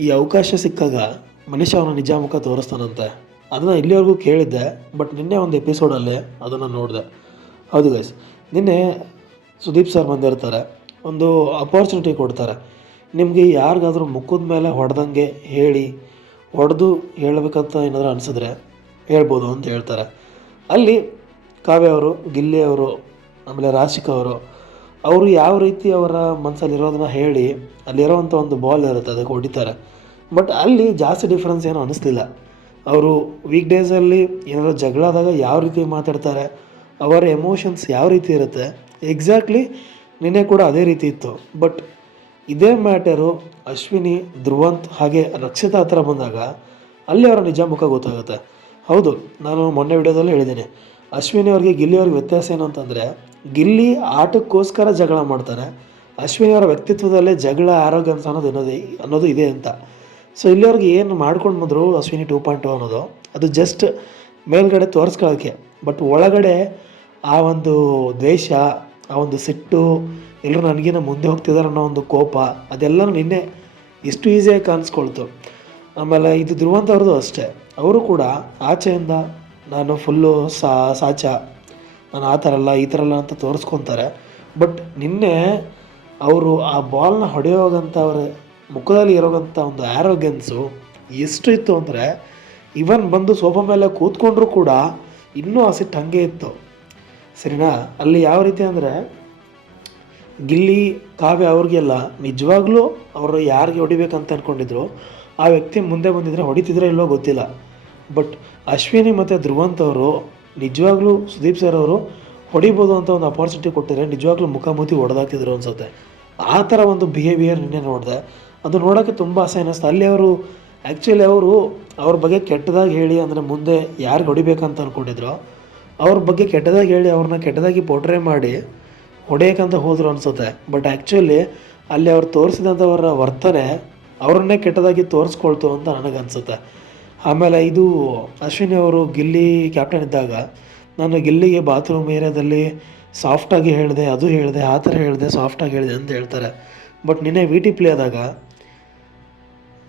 ಈ ಅವಕಾಶ ಸಿಕ್ಕಾಗ ಮನುಷ್ಯ ಅವನ ನಿಜ ಮುಖ ತೋರಿಸ್ತಾನಂತೆ. ಅದನ್ನು ಇಲ್ಲಿವರೆಗೂ ಕೇಳಿದ್ದೆ, ಬಟ್ ನಿನ್ನೆ ಒಂದು ಎಪಿಸೋಡಲ್ಲೇ ಅದನ್ನು ನೋಡಿದೆ. ಹೌದು ಗೈಸ್, ನಿನ್ನೆ ಸುದೀಪ್ ಸರ್ ಬಂದಿರ್ತಾರೆ, ಒಂದು ಅಪಾರ್ಚುನಿಟಿ ಕೊಡ್ತಾರೆ. ನಿಮಗೆ ಯಾರಿಗಾದ್ರೂ ಮುಖದ ಮೇಲೆ ಹೊಡೆದಂಗೆ ಹೊಡೆದು ಹೇಳಬೇಕಂತ ಏನಾದರೂ ಅನಿಸಿದ್ರೆ ಹೇಳ್ಬೋದು ಅಂತ ಹೇಳ್ತಾರೆ. ಅಲ್ಲಿ ಕಾವ್ಯ ಅವರು, ಗಿಲ್ಲಿ ಅವರು, ಆಮೇಲೆ ರಾಶಿಕಾ ಅವರು ಯಾವ ರೀತಿ ಅವರ ಮನಸ್ಸಲ್ಲಿರೋದನ್ನ ಹೇಳಿ ಅಲ್ಲಿರೋವಂಥ ಒಂದು ಬಾಲ್ ಇರುತ್ತೆ ಅದಕ್ಕೆ ಹೊಡಿತಾರೆ. ಬಟ್ ಅಲ್ಲಿ ಜಾಸ್ತಿ ಡಿಫ್ರೆನ್ಸ್ ಏನೂ ಅನ್ನಿಸ್ಲಿಲ್ಲ. ಅವರು ವೀಕ್ ಡೇಸಲ್ಲಿ ಏನಾದರೂ ಜಗಳ ಆದಾಗ ಯಾವ ರೀತಿ ಮಾತಾಡ್ತಾರೆ, ಅವರ ಎಮೋಷನ್ಸ್ ಯಾವ ರೀತಿ ಇರುತ್ತೆ, ಎಕ್ಸಾಕ್ಟ್ಲಿ ನಿನ್ನೆ ಕೂಡ ಅದೇ ರೀತಿ ಇತ್ತು. ಬಟ್ ಇದೇ ಮ್ಯಾಟರು ಅಶ್ವಿನಿ, ಧ್ರುವಂತ್ ಹಾಗೆ ರಕ್ಷಿತಾ ಹತ್ರ ಬಂದಾಗ ಅಲ್ಲಿ ಅವರ ನಿಜ ಮುಖ ಗೊತ್ತಾಗುತ್ತೆ. ಹೌದು, ನಾನು ಮೊನ್ನೆ ವಿಡಿಯೋದಲ್ಲಿ ಹೇಳಿದ್ದೀನಿ, ಅಶ್ವಿನಿ ಅವ್ರಿಗೆ ಗಿಲ್ಲಿ ಅವ್ರಿಗೆ ವ್ಯತ್ಯಾಸ ಏನು ಅಂತಂದರೆ, ಗಿಲ್ಲಿ ಆಟಕ್ಕೋಸ್ಕರ ಜಗಳ ಮಾಡ್ತಾರೆ, ಅಶ್ವಿನಿ ಅವರ ವ್ಯಕ್ತಿತ್ವದಲ್ಲೇ ಜಗಳ, ಆರೋಗ್ಯನ್ಸ್ ಅನ್ನೋದು ಇದೆ ಅಂತ. ಸೊ ಇಲ್ಲಿಯವ್ರಿಗೆ ಏನು ಮಾಡ್ಕೊಂಡು ಬಂದರು ಅಶ್ವಿನಿ 2.0 ಅನ್ನೋದು, ಅದು ಜಸ್ಟ್ ಮೇಲ್ಗಡೆ ತೋರಿಸ್ಕೊಳ್ಳೋಕ್ಕೆ. ಬಟ್ ಒಳಗಡೆ ಆ ಒಂದು ದ್ವೇಷ, ಆ ಒಂದು ಸಿಟ್ಟು, ಎಲ್ಲರೂ ನನಗಿನ್ನ ಮುಂದೆ ಹೋಗ್ತಿದ್ದಾರೆ ಅನ್ನೋ ಒಂದು ಕೋಪ, ಅದೆಲ್ಲನೂ ನಿನ್ನೆ ಎಷ್ಟು ಈಸಿಯಾಗಿ ಕಾಣಿಸ್ಕೊಳ್ತು. ಆಮೇಲೆ ಇದು ಧ್ರುವಂತ್ ಅವ್ರದ್ದು ಅಷ್ಟೇ, ಅವರು ಕೂಡ ಆಚೆಯಿಂದ ನಾನು ಫುಲ್ಲು ಸಾಚ, ನಾನು ಆ ಥರ ಅಲ್ಲ ಈ ಥರ ಅಲ್ಲ ಅಂತ ತೋರಿಸ್ಕೊತಾರೆ. ಬಟ್ ನಿನ್ನೆ ಅವರು ಆ ಬಾಲ್ನ ಹೊಡೆಯೋಗಂತ ಅವರ ಮುಖದಲ್ಲಿ ಇರೋವಂಥ ಒಂದು ಆ್ಯರೋಗೆನ್ಸು ಎಷ್ಟು ಇತ್ತು ಅಂದರೆ, ಇವನ್ ಬಂದು ಸೋಫಾ ಮೇಲೆ ಕೂತ್ಕೊಂಡ್ರೂ ಕೂಡ ಇನ್ನೂ ಆ ಸಿಟ್ಟು ಹಾಗೆ ಇತ್ತು. ಸರಿನಾ? ಅಲ್ಲಿ ಯಾವ ರೀತಿ ಅಂದರೆ, ಗಿಲ್ಲಿ, ಕಾವ್ಯ ಅವ್ರಿಗೆಲ್ಲ ನಿಜವಾಗ್ಲೂ ಅವರು ಯಾರಿಗೆ ಹೊಡಿಬೇಕಂತ ಅಂದ್ಕೊಂಡಿದ್ರು ಆ ವ್ಯಕ್ತಿ ಮುಂದೆ ಬಂದಿದ್ರೆ ಹೊಡಿತಿದ್ರೆ ಇಲ್ಲೋ ಗೊತ್ತಿಲ್ಲ. ಬಟ್ ಅಶ್ವಿನಿ ಮತ್ತು ಧ್ರುವಂತ್ ಅವರು ನಿಜವಾಗ್ಲೂ ಸುದೀಪ್ ಸರ್ ಅವರು ಹೊಡಿಬೋದು ಅಂತ ಒಂದು ಅಪಾರ್ಚುನಿಟಿ ಕೊಟ್ಟಿದ್ರೆ ನಿಜವಾಗ್ಲೂ ಮುಖಾಮುಖಿ ಹೊಡೆದಾಕ್ತಿದ್ರು ಅನ್ಸುತ್ತೆ. ಆ ಥರ ಒಂದು ಬಿಹೇವಿಯರ್ ನಿನ್ನೆ ನೋಡಿದೆ. ಅದು ನೋಡೋಕ್ಕೆ ತುಂಬ ಅಸಹ್ಯ ಅನ್ನಿಸ್ತು. ಅಲ್ಲಿ ಅವರು ಆ್ಯಕ್ಚುಲಿ ಅವ್ರ ಬಗ್ಗೆ ಕೆಟ್ಟದಾಗಿ ಹೇಳಿ, ಅಂದರೆ ಮುಂದೆ ಯಾರಿಗೆ ಹೊಡಿಬೇಕಂತ ಅಂದ್ಕೊಂಡಿದ್ರು ಅವ್ರ ಬಗ್ಗೆ ಕೆಟ್ಟದಾಗಿ ಹೇಳಿ ಅವ್ರನ್ನ ಕೆಟ್ಟದಾಗಿ ಪೋಟ್ರೆ ಮಾಡಿ ಹೊಡೆಯೋಕ್ಕಂತ ಹೋದರು ಅನಿಸುತ್ತೆ. ಬಟ್ ಆ್ಯಕ್ಚುಲಿ ಅಲ್ಲಿ ಅವ್ರು ತೋರಿಸಿದಂಥವರ ವರ್ತನೆ ಅವ್ರನ್ನೇ ಕೆಟ್ಟದಾಗಿ ತೋರಿಸ್ಕೊಳ್ತು ಅಂತ ನನಗನ್ಸುತ್ತೆ. ಆಮೇಲೆ ಇದು ಅಶ್ವಿನಿ ಅವರು ಗಿಲ್ಲಿ ಕ್ಯಾಪ್ಟನ್ ಇದ್ದಾಗ ನಾನು ಗಿಲ್ಲಿಗೆ ಬಾತ್ರೂಮ್ ಏರಿಯಾದಲ್ಲಿ ಸಾಫ್ಟಾಗಿ ಹೇಳಿದೆ, ಅದು ಹೇಳಿದೆ, ಆ ಥರ ಹೇಳಿದೆ, ಸಾಫ್ಟಾಗಿ ಹೇಳಿದೆ ಅಂತ ಹೇಳ್ತಾರೆ. ಬಟ್ ನಿನ್ನೆ ವಿ ಟಿ ಪ್ಲೇ ಆದಾಗ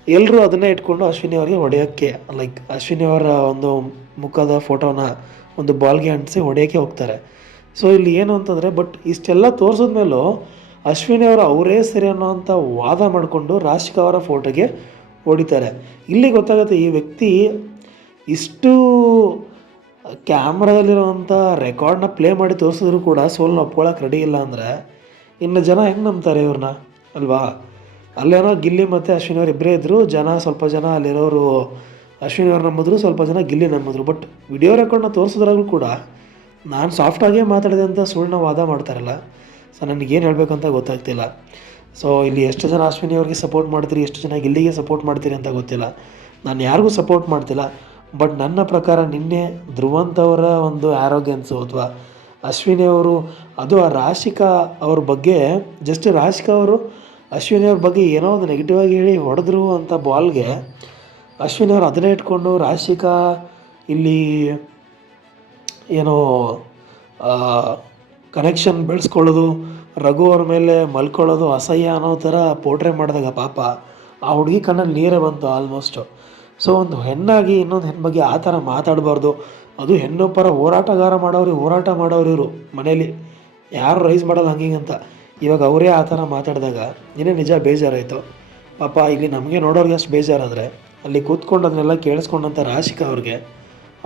ಎಲ್ಲರೂ ಅದನ್ನೇ ಇಟ್ಕೊಂಡು ಅಶ್ವಿನಿ ಅವರಿಗೆ ಹೊಡೆಯೋಕ್ಕೆ, ಲೈಕ್ ಅಶ್ವಿನಿ ಅವರ ಒಂದು ಮುಖದ ಫೋಟೋನ ಒಂದು ಬಾಲ್ಗೆ ಅಂಟಿಸಿ ಹೊಡೆಯೋಕ್ಕೆ ಹೋಗ್ತಾರೆ. ಸೊ ಇಲ್ಲಿ ಏನು ಅಂತಂದರೆ, ಬಟ್ ಇಷ್ಟೆಲ್ಲ ತೋರಿಸಿದ್ಮೇಲೂ ಅಶ್ವಿನಿ ಅವರು ಅವರೇ ಸರಿ ಅನ್ನೋವಂಥ ವಾದ ಮಾಡಿಕೊಂಡು ರಾಶಿಕಾ ಅವರ ಫೋಟೋಗೆ ಹೊಡಿತಾರೆ. ಇಲ್ಲಿ ಗೊತ್ತಾಗುತ್ತೆ ಈ ವ್ಯಕ್ತಿ ಇಷ್ಟು ಕ್ಯಾಮ್ರಾದಲ್ಲಿರೋವಂಥ ರೆಕಾರ್ಡ್ನ ಪ್ಲೇ ಮಾಡಿ ತೋರಿಸಿದ್ರು ಕೂಡ ಸೋಲನ್ನ ಒಪ್ಕೊಳ್ಳೋಕೆ ರೆಡಿ ಇಲ್ಲ ಅಂದರೆ ಇನ್ನು ಜನ ಹೆಂಗೆ ನಂಬ್ತಾರೆ ಇವ್ರನ್ನ, ಅಲ್ವಾ? ಅಲ್ಲೇನೋ ಗಿಲ್ಲಿ ಮತ್ತು ಅಶ್ವಿನಿ ಅವ್ರು ಇಬ್ಬರೇ ಇದ್ದರು, ಸ್ವಲ್ಪ ಜನ ಅಲ್ಲಿರೋರು ಅಶ್ವಿನಿ ಅವ್ರು ನಂಬಿದ್ರು, ಸ್ವಲ್ಪ ಜನ ಗಿಲ್ಲಿ ನಂಬಿದ್ರು. ಬಟ್ ವಿಡಿಯೋ ರೆಕಾರ್ಡ್ನ ತೋರಿಸಿದ್ರಾಗೂ ಕೂಡ ನಾನು ಸಾಫ್ಟಾಗೇ ಮಾತಾಡಿದೆ ಅಂತ ಸುಳ್ಳನ್ನ ವಾದ ಮಾಡ್ತಾರಲ್ಲ. ಸೊ ನನಗೇನು ಹೇಳಬೇಕಂತ ಗೊತ್ತಾಗ್ತಿಲ್ಲ. ಸೊ ಇಲ್ಲಿ ಎಷ್ಟು ಜನ ಅಶ್ವಿನಿ ಅವ್ರಿಗೆ ಸಪೋರ್ಟ್ ಮಾಡ್ತೀರಿ, ಎಷ್ಟು ಜನ ಗಿಲ್ಲಿಗೆ ಸಪೋರ್ಟ್ ಮಾಡ್ತೀರಿ ಅಂತ ಗೊತ್ತಿಲ್ಲ. ನಾನು ಯಾರಿಗೂ ಸಪೋರ್ಟ್ ಮಾಡ್ತಿಲ್ಲ. ಬಟ್ ನನ್ನ ಪ್ರಕಾರ ನಿನ್ನೆ ಧ್ರುವಂತ್ ಅವರ ಒಂದು ಆ್ಯರೋಗೆನ್ಸು, ಅಥವಾ ಅಶ್ವಿನಿ ಅವರು, ಅದು ಆ ರಾಶಿಕಾ ಅವ್ರ ಬಗ್ಗೆ, ಜಸ್ಟ್ ರಾಶಿಕಾ ಅವರು ಅಶ್ವಿನಿ ಅವ್ರ ಬಗ್ಗೆ ಏನೋ ಒಂದು ನೆಗೆಟಿವ್ ಆಗಿ ಹೇಳಿ ಹೊಡೆದ್ರು ಅಂತ ಬಾಲ್ಗೆ ಅಶ್ವಿನಿ ಅವರು ಅದನ್ನೇ ಇಟ್ಕೊಂಡು ರಾಶಿಕಾ ಇಲ್ಲಿ ಏನೋ ಕನೆಕ್ಷನ್ ಬೆಳೆಸ್ಕೊಳ್ಳೋದು, ರಘು ಅವ್ರ ಮೇಲೆ ಮಲ್ಕೊಳ್ಳೋದು, ಅಸಹ್ಯ ಅನ್ನೋ ಥರ ಪೋಟ್ರೆ ಮಾಡಿದಾಗ ಪಾಪ ಆ ಹುಡುಗಿ ಕಣ್ಣಲ್ಲಿ ನೀರೇ ಬಂತು ಆಲ್ಮೋಸ್ಟು. ಸೊ ಒಂದು ಹೆಣ್ಣಾಗಿ ಇನ್ನೊಂದು ಹೆಣ್ಣು ಬಗ್ಗೆ ಆ ಥರ ಮಾತಾಡಬಾರ್ದು. ಅದು ಹೆಣ್ಣು ಪರ ಹೋರಾಟ ಮಾಡೋರು ಇವರು ಮನೇಲಿ ಯಾರು ರೈಸ್ ಮಾಡೋದು ಹಂಗಿಂಗೆ ಅಂತ. ಇವಾಗ ಅವರೇ ಆ ಥರ ಮಾತಾಡಿದಾಗ ಇನ್ನೇ ನಿಜ ಬೇಜಾರಾಯಿತು ಪಾಪ. ಇಲ್ಲಿ ನಮಗೆ ನೋಡೋರಿಗೆ ಅಷ್ಟು ಬೇಜಾರಾದರೆ ಅಲ್ಲಿ ಕೂತ್ಕೊಂಡು ಅದನ್ನೆಲ್ಲ ಕೇಳಿಸ್ಕೊಂಡಂಥ ರಾಶಿಕಾ ಅವ್ರಿಗೆ,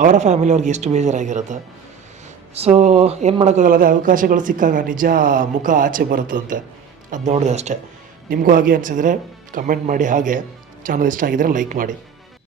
ಅವರ ಫ್ಯಾಮಿಲಿಯವ್ರಿಗೆ ಎಷ್ಟು ಬೇಜಾರಾಗಿರುತ್ತೆ. ಸೊ ಏನು ಮಾಡೋಕ್ಕಾಗಲ್ಲ, ಅದೇ ಅವಕಾಶಗಳು ಸಿಕ್ಕಾಗ ನಿಜ ಮುಖ ಆಚೆ ಬರುತ್ತಂತೆ. ಅದು ನೋಡಿದೆ ಅಷ್ಟೇ. ನಿಮಗೂ ಹಾಗೆ ಅನಿಸಿದರೆ ಕಮೆಂಟ್ ಮಾಡಿ, ಹಾಗೆ ಚಾನಲ್ ಇಷ್ಟ ಆಗಿದ್ದರೆ ಲೈಕ್ ಮಾಡಿ.